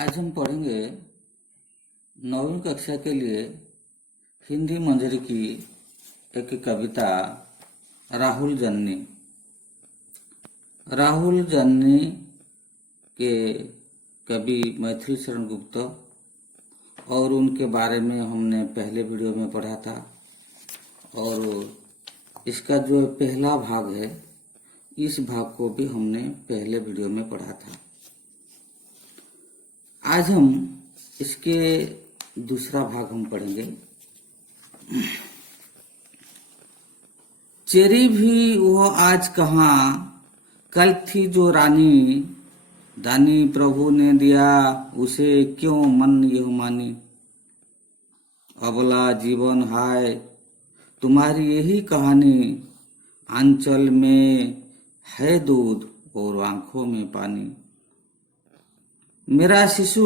आज हम पढ़ेंगे 9वीं कक्षा के लिए हिंदी मंजरी की एक कविता राहुल जन्नी। राहुल जन्नी के कवि मैथिली शरण गुप्त और उनके बारे में हमने पहले वीडियो में पढ़ा था और इसका जो पहला भाग है इस भाग को भी हमने पहले वीडियो में पढ़ा था। आज हम इसके दूसरा भाग हम पढ़ेंगे। चेरी भी वह आज कहाँ, कल थी जो रानी, दानी प्रभु ने दिया उसे क्यों मन यह मानी। अबला जीवन हाय तुम्हारी यही कहानी, आंचल में है दूध और आंखों में पानी। मेरा शिशु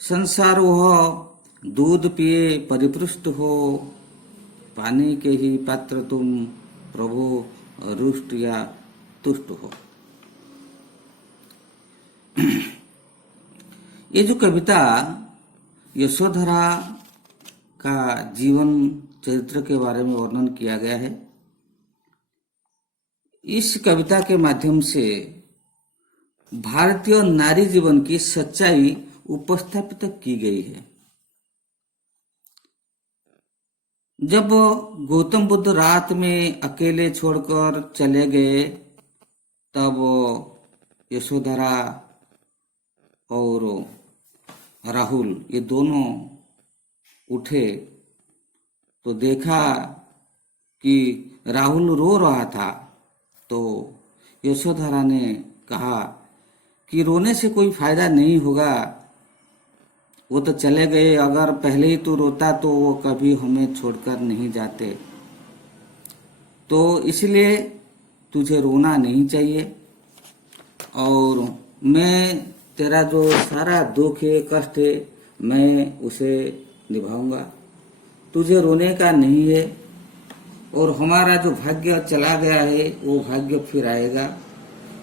संसार वह दूध पिए परिपृष्ट हो, पानी के ही पात्र तुम प्रभु रुष्ट या तुष्ट हो। ये जो कविता यशोधरा का जीवन चरित्र के बारे में वर्णन किया गया है, इस कविता के माध्यम से भारतीय नारी जीवन की सच्चाई उपस्थापित की गई है। जब गौतम बुद्ध रात में अकेले छोड़कर चले गए तब यशोधरा और राहुल ये दोनों उठे तो देखा कि राहुल रो रहा था। तो यशोधरा ने कहा कि रोने से कोई फायदा नहीं होगा, वो तो चले गए, अगर पहले ही तू रोता तो वो कभी हमें छोड़कर नहीं जाते, तो इसलिए तुझे रोना नहीं चाहिए और मैं तेरा जो सारा दुख है कष्ट है मैं उसे निभाऊंगा, तुझे रोने का नहीं है और हमारा जो भाग्य चला गया है वो भाग्य फिर आएगा,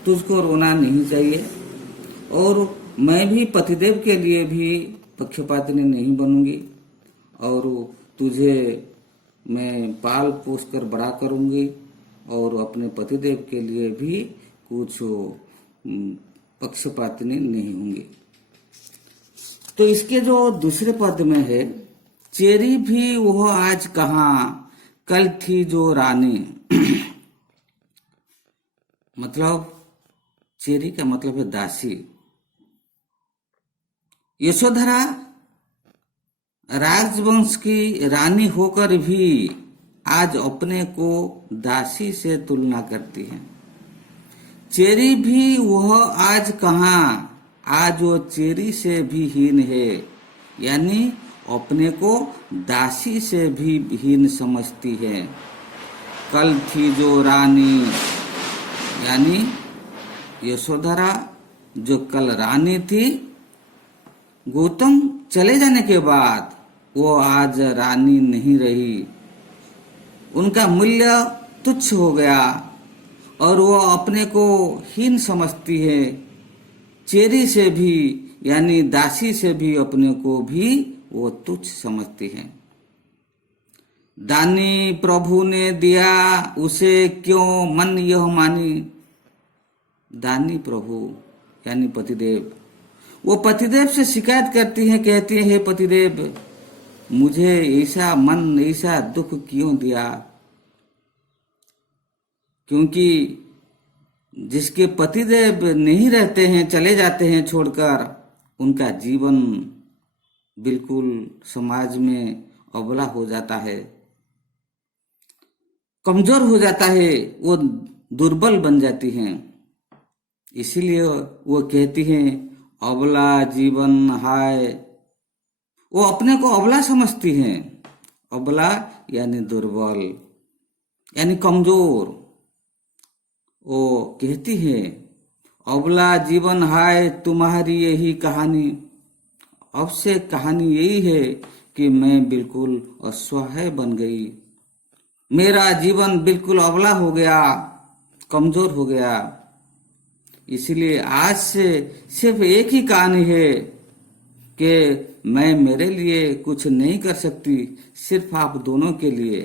तुझको रोना नहीं चाहिए और मैं भी पतिदेव के लिए भी पक्षपातिनी नहीं बनूंगी और तुझे मैं पाल पोस कर बड़ा करूंगी और अपने पतिदेव के लिए भी कुछ पक्षपातिनी नहीं होंगी। तो इसके जो दूसरे पद में है, चेरी भी वह आज कहाँ, कल थी जो रानी। मतलब चेरी का मतलब है दासी। यशोधरा राजवंश की रानी होकर भी आज अपने को दासी से तुलना करती है। चेरी भी वह आज कहाँ, आज वो चेरी से भी हीन है, यानी अपने को दासी से भी हीन समझती है। कल थी जो रानी, यानी यशोधरा जो कल रानी थी, गौतम चले जाने के बाद वो आज रानी नहीं रही, उनका मूल्य तुच्छ हो गया और वो अपने को हीन समझती है। चेरी से भी यानी दासी से भी अपने को भी वो तुच्छ समझती है। दानी प्रभु ने दिया उसे क्यों मन यह मानी। दानी प्रभु यानी पतिदेव, वो पतिदेव से शिकायत करती हैं, कहती हैं हे पतिदेव मुझे ऐसा मन ऐसा दुख क्यों दिया, क्योंकि जिसके पतिदेव नहीं रहते हैं, चले जाते हैं छोड़कर, उनका जीवन बिल्कुल समाज में अबला हो जाता है, कमजोर हो जाता है, वो दुर्बल बन जाती हैं। इसीलिए वो कहती हैं अबला जीवन हाय, वो अपने को अबला समझती हैं। अबला यानी दुर्बल यानी कमजोर। वो कहती है अबला जीवन हाय तुम्हारी यही कहानी। अब से कहानी यही है कि मैं बिल्कुल असहाय बन गई, मेरा जीवन बिल्कुल अबला हो गया, कमजोर हो गया। इसलिए आज से सिर्फ एक ही कहानी है कि मैं मेरे लिए कुछ नहीं कर सकती, सिर्फ आप दोनों के लिए,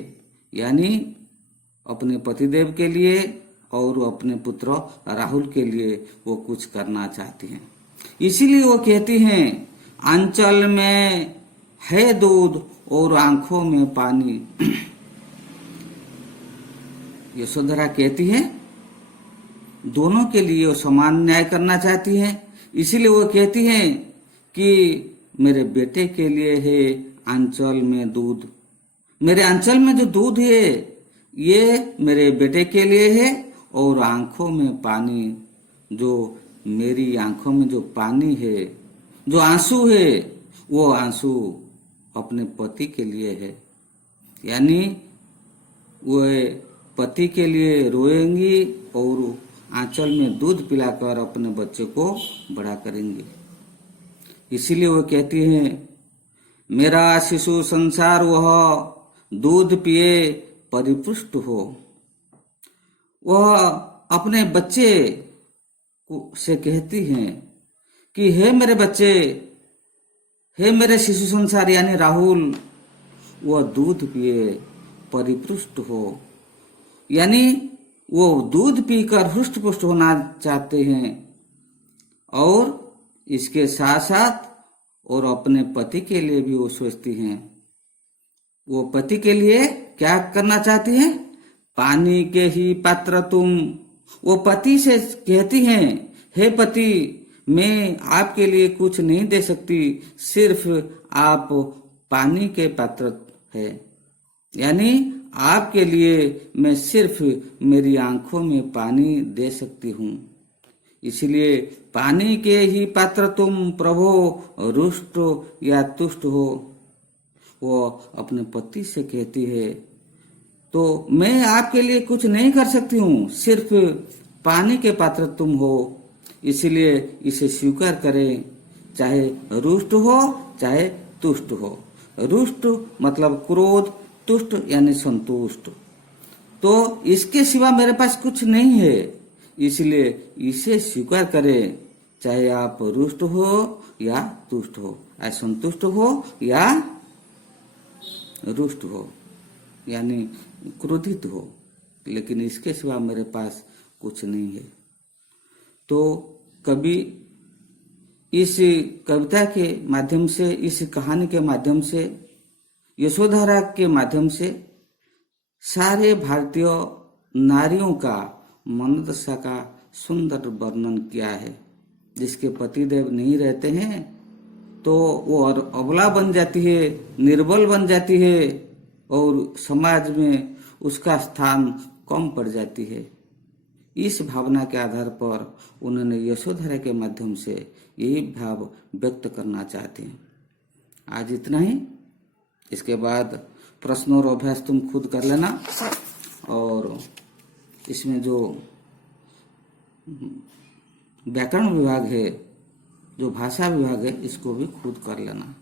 यानी अपने पतिदेव के लिए और अपने पुत्र राहुल के लिए वो कुछ करना चाहती हैं। इसीलिए वो कहती हैं, आंचल में है दूध और आंखों में पानी। यशोधरा कहती है दोनों के लिए वो समान न्याय करना चाहती हैं। इसीलिए वो कहती हैं कि मेरे बेटे के लिए है आंचल में दूध, मेरे आंचल में जो दूध है ये मेरे बेटे के लिए है, और आंखों में पानी, जो मेरी आंखों में जो पानी है, जो आंसू है, वो आंसू अपने पति के लिए है। यानी वो पति के लिए रोएंगी और आंचल में दूध पिलाकर अपने बच्चे को बड़ा करेंगी। इसीलिए वो कहती हैं, मेरा शिशु संसार वह दूध पिए परिपुष्ट हो। वह अपने बच्चे से कहती हैं कि हे मेरे बच्चे, हे मेरे शिशु संसार यानी राहुल, वह दूध पिए परिपुष्ट हो, यानी वो दूध पीकर हृष्ट पुष्ट होना चाहते हैं। और इसके साथ साथ और अपने पति के लिए भी वो सोचती हैं। वो पति के लिए क्या करना चाहती हैं? पानी के ही पात्र तुम। वो पति से कहती हैं, हे पति, मैं आपके लिए कुछ नहीं दे सकती, सिर्फ आप पानी के पात्र है, यानी आपके लिए मैं सिर्फ मेरी आंखों में पानी दे सकती हूँ। इसलिए पानी के ही पात्र तुम प्रभो, रुष्ट या तुष्ट हो। वो अपने पति से कहती है, तो मैं आपके लिए कुछ नहीं कर सकती हूँ, सिर्फ पानी के पात्र तुम हो, इसलिए इसे स्वीकार करें, चाहे रुष्ट हो चाहे तुष्ट हो। रुष्ट मतलब क्रोध, तुष्ट यानी संतुष्ट। तो इसके सिवा मेरे पास कुछ नहीं है, इसलिए इसे स्वीकार करें, चाहे आप रुष्ट हो या तुष्ट हो, असंतुष्ट हो या रुष्ट हो, यानी क्रोधित हो, लेकिन इसके सिवा मेरे पास कुछ नहीं है। तो कवि इस कविता के माध्यम से, इस कहानी के माध्यम से, यशोधरा के माध्यम से सारे भारतीय नारियों का मनोदशा का सुंदर वर्णन किया है। जिसके पतिदेव नहीं रहते हैं तो वो और अबला बन जाती है, निर्बल बन जाती है और समाज में उसका स्थान कम पड़ जाती है। इस भावना के आधार पर उन्होंने यशोधरा के माध्यम से यही भाव व्यक्त करना चाहते हैं। आज इतना ही। इसके बाद प्रश्न और अभ्यास तुम खुद कर लेना, और इसमें जो व्याकरण विभाग है, जो भाषा विभाग है, इसको भी खुद कर लेना।